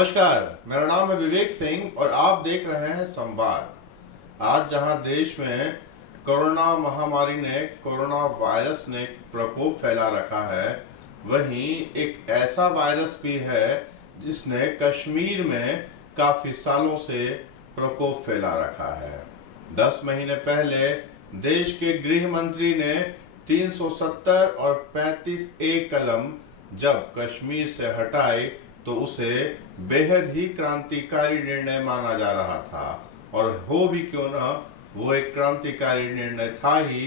नमस्कार, मेरा नाम है विवेक सिंह और आप देख रहे हैं संवाद। आज जहां देश में कोरोना महामारी ने, कोरोना वायरस ने प्रकोप फैला रखा है, वहीं एक ऐसा वायरस भी है जिसने कश्मीर में काफी सालों से प्रकोप फैला रखा है। 10 महीने पहले देश के गृह मंत्री ने 370 और 35A कलम जब कश्मीर से हटाए तो उसे बेहद ही क्रांतिकारी निर्णय माना जा रहा था। और हो भी क्यों ना, वो एक क्रांतिकारी निर्णय था ही,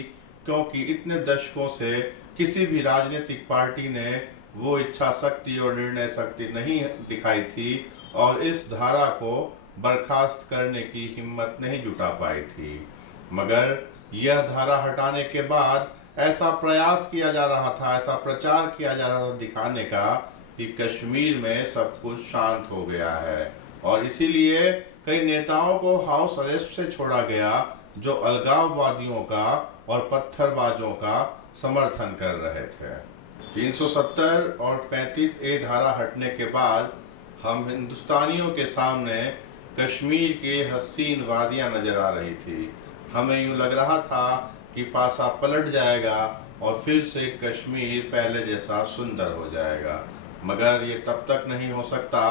क्योंकि इतने दशकों से किसी भी राजनीतिक पार्टी ने वो इच्छा शक्ति और निर्णय शक्ति नहीं दिखाई थी और इस धारा को बर्खास्त करने की हिम्मत नहीं जुटा पाई थी। मगर यह धारा हटाने के बाद ऐसा प्रयास किया जा रहा था, ऐसा प्रचार किया जा रहा था दिखाने का कि कश्मीर में सब कुछ शांत हो गया है, और इसीलिए कई नेताओं को हाउस अरेस्ट से छोड़ा गया जो अलगाववादियों का और पत्थरबाजों का समर्थन कर रहे थे। 370 और 35A धारा हटने के बाद हम हिंदुस्तानियों के सामने कश्मीर के हसीन वादियां नजर आ रही थी। हमें यूं लग रहा था कि पासा पलट जाएगा और फिर से कश्मीर पहले जैसा सुंदर हो जाएगा। मगर ये तब तक नहीं हो सकता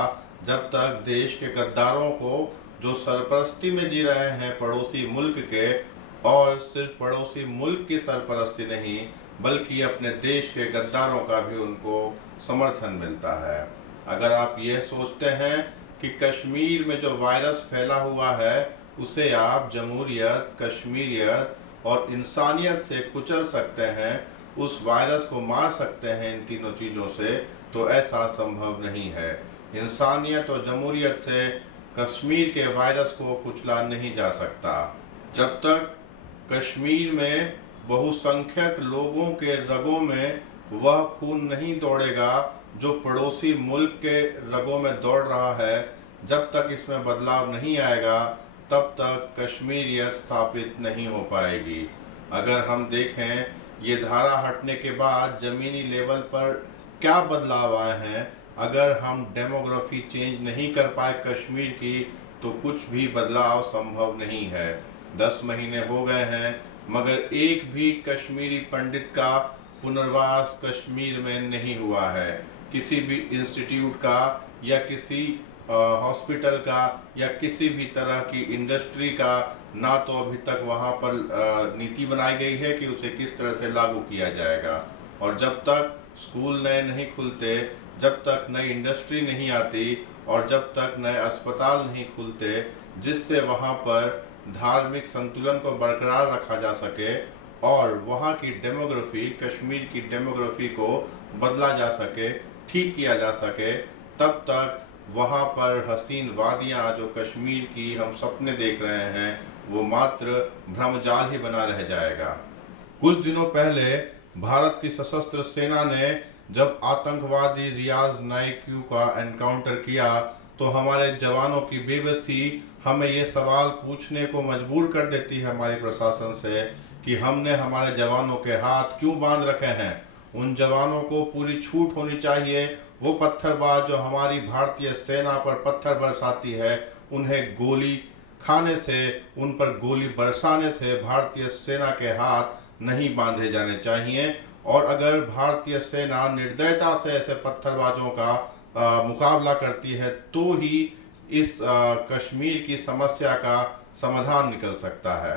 जब तक देश के गद्दारों को, जो सरपरस्ती में जी रहे हैं पड़ोसी मुल्क के, और सिर्फ पड़ोसी मुल्क की सरपरस्ती नहीं बल्कि अपने देश के गद्दारों का भी उनको समर्थन मिलता है। अगर आप ये सोचते हैं कि कश्मीर में जो वायरस फैला हुआ है उसे आप जमहूरियत, कश्मीरियत और इंसानियत से कुचल सकते हैं, उस वायरस को मार सकते हैं इन तीनों चीज़ों से, तो ऐसा संभव नहीं है। इंसानियत और जमहूरियत से कश्मीर के वायरस को कुचला नहीं जा सकता। जब तक कश्मीर में बहुसंख्यक लोगों के रगों में वह खून नहीं दौड़ेगा जो पड़ोसी मुल्क के रगों में दौड़ रहा है, जब तक इसमें बदलाव नहीं आएगा तब तक कश्मीरियत स्थापित नहीं हो पाएगी। अगर हम देखें ये धारा हटने के बाद ज़मीनी लेवल पर क्या बदलाव आए हैं, अगर हम डेमोग्राफी चेंज नहीं कर पाए कश्मीर की, तो कुछ भी बदलाव संभव नहीं है। 10 महीने हो गए हैं मगर एक भी कश्मीरी पंडित का पुनर्वास कश्मीर में नहीं हुआ है। किसी भी इंस्टीट्यूट का या किसी हॉस्पिटल का या किसी भी तरह की इंडस्ट्री का ना तो अभी तक वहाँ पर नीति बनाई गई है कि उसे किस तरह से लागू किया जाएगा। और जब तक स्कूल नए नहीं खुलते, जब तक नई इंडस्ट्री नहीं आती और जब तक नए अस्पताल नहीं खुलते जिससे वहाँ पर धार्मिक संतुलन को बरकरार रखा जा सके और वहाँ की डेमोग्राफी, कश्मीर की डेमोग्राफी को बदला जा सके, ठीक किया जा सके, तब तक वहाँ पर हसीन वादियाँ जो कश्मीर की हम सपने देख रहे हैं वो मात्र भ्रमजाल ही बना रह जाएगा। कुछ दिनों पहले भारत की सशस्त्र सेना ने जब आतंकवादी रियाज नाइक्यू का एनकाउंटर किया तो हमारे जवानों की बेबसी हमें ये सवाल पूछने को मजबूर कर देती है हमारी प्रशासन से कि हमने हमारे जवानों के हाथ क्यों बांध रखे हैं। उन जवानों को पूरी छूट होनी चाहिए। वो पत्थरबाज जो हमारी भारतीय सेना पर पत्थर बरसाती है, उन्हें गोली खाने से, उन पर गोली बरसाने से भारतीय सेना के हाथ नहीं बांधे जाने चाहिए। और अगर भारतीय सेना निर्दयता से ऐसे पत्थरबाजों का मुकाबला करती है तो ही इस कश्मीर की समस्या का समाधान निकल सकता है।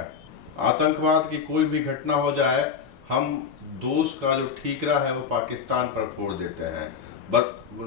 आतंकवाद की कोई भी घटना हो जाए, हम दोष का जो ठीकरा है वो पाकिस्तान पर फोड़ देते हैं,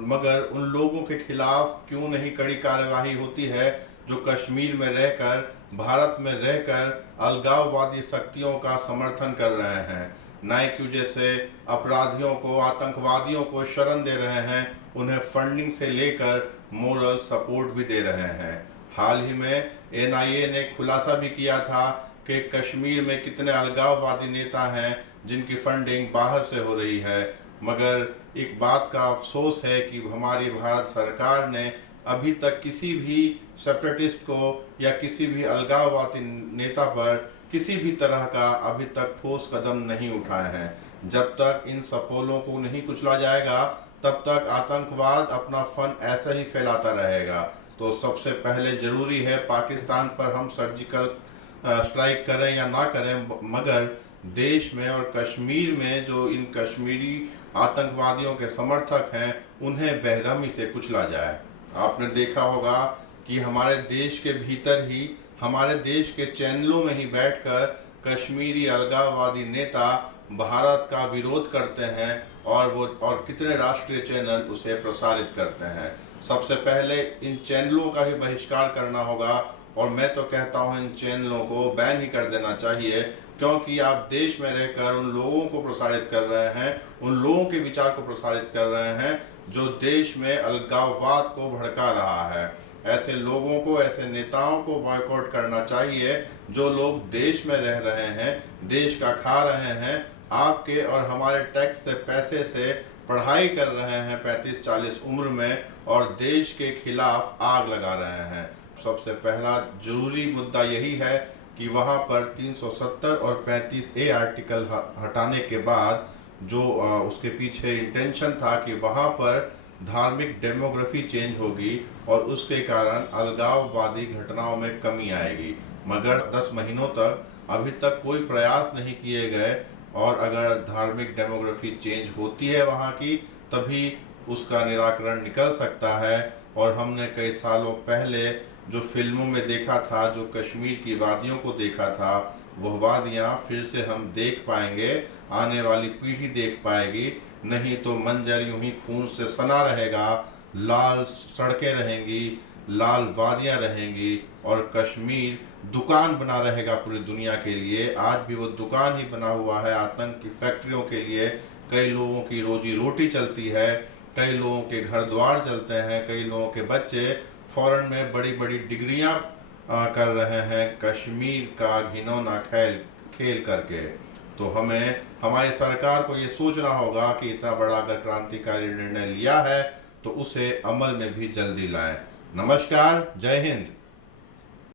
मगर उन लोगों के खिलाफ क्यों नहीं कड़ी कार्यवाही होती है जो कश्मीर में रहकर, भारत में रहकर अलगाववादी शक्तियों का समर्थन कर रहे हैं। नाइक्यू जैसे अपराधियों को, आतंकवादियों को शरण दे रहे हैं, उन्हें फंडिंग से लेकर मोरल सपोर्ट भी दे रहे हैं। हाल ही में NIA ने खुलासा भी किया था कि कश्मीर में कितने अलगाववादी नेता हैं जिनकी फंडिंग बाहर से हो रही है। मगर एक बात का अफसोस है कि हमारी भारत सरकार ने अभी तक किसी भी सेपरेटिस्ट को या किसी भी अलगाववादी नेता पर किसी भी तरह का अभी तक ठोस कदम नहीं उठाए हैं। जब तक इन सपोलों को नहीं कुचला जाएगा तब तक आतंकवाद अपना फन ऐसा ही फैलाता रहेगा। तो सबसे पहले जरूरी है पाकिस्तान पर हम सर्जिकल स्ट्राइक करें या ना करें, मगर देश में और कश्मीर में जो इन कश्मीरी आतंकवादियों के समर्थक हैं उन्हें बेरहमी से कुचला जाए। आपने देखा होगा कि हमारे देश के भीतर ही, हमारे देश के चैनलों में ही बैठकर कश्मीरी अलगाववादी नेता भारत का विरोध करते हैं और कितने राष्ट्रीय चैनल उसे प्रसारित करते हैं। सबसे पहले इन चैनलों का ही बहिष्कार करना होगा और मैं तो कहता हूं इन चैनलों को बैन ही कर देना चाहिए, क्योंकि आप देश में रहकर उन लोगों को प्रसारित कर रहे हैं, उन लोगों के विचार को प्रसारित कर रहे हैं जो देश में अलगाववाद को भड़का रहा है। ऐसे लोगों को, ऐसे नेताओं को बॉयकॉट करना चाहिए जो लोग देश में रह रहे हैं, देश का खा रहे हैं, आपके और हमारे टैक्स से, पैसे से पढ़ाई कर रहे हैं 35-40 उम्र में और देश के खिलाफ आग लगा रहे हैं। सबसे पहला जरूरी मुद्दा यही है कि वहां पर 370 और 35A आर्टिकल हटाने के बाद जो उसके पीछे इंटेंशन था कि वहां पर धार्मिक डेमोग्राफी चेंज होगी और उसके कारण अलगाववादी घटनाओं में कमी आएगी, मगर 10 महीनों तक अभी तक कोई प्रयास नहीं किए गए। और अगर धार्मिक डेमोग्राफी चेंज होती है वहाँ की, तभी उसका निराकरण निकल सकता है। और हमने कई सालों पहले जो फिल्मों में देखा था, जो कश्मीर की वादियों को देखा था, वह वादियाँ फिर से हम देख पाएंगे, आने वाली पीढ़ी देख पाएगी। नहीं तो मंजर यूं ही खून से सना रहेगा, लाल सड़कें रहेंगी, लाल वादियाँ रहेंगी और कश्मीर दुकान बना रहेगा पूरी दुनिया के लिए। आज भी वो दुकान ही बना हुआ है आतंक की फैक्ट्रियों के लिए। कई लोगों की रोजी रोटी चलती है, कई लोगों के घर द्वार चलते हैं, कई लोगों के बच्चे फॉरेन में बड़ी बड़ी डिग्रियां कर रहे हैं कश्मीर का घिनौना खेल करके। तो हमें, हमारी सरकार को ये सोचना होगा कि इतना बड़ा अगर क्रांतिकारी निर्णय लिया है तो उसे अमल में भी जल्दी लाएं। नमस्कार, जय हिंद।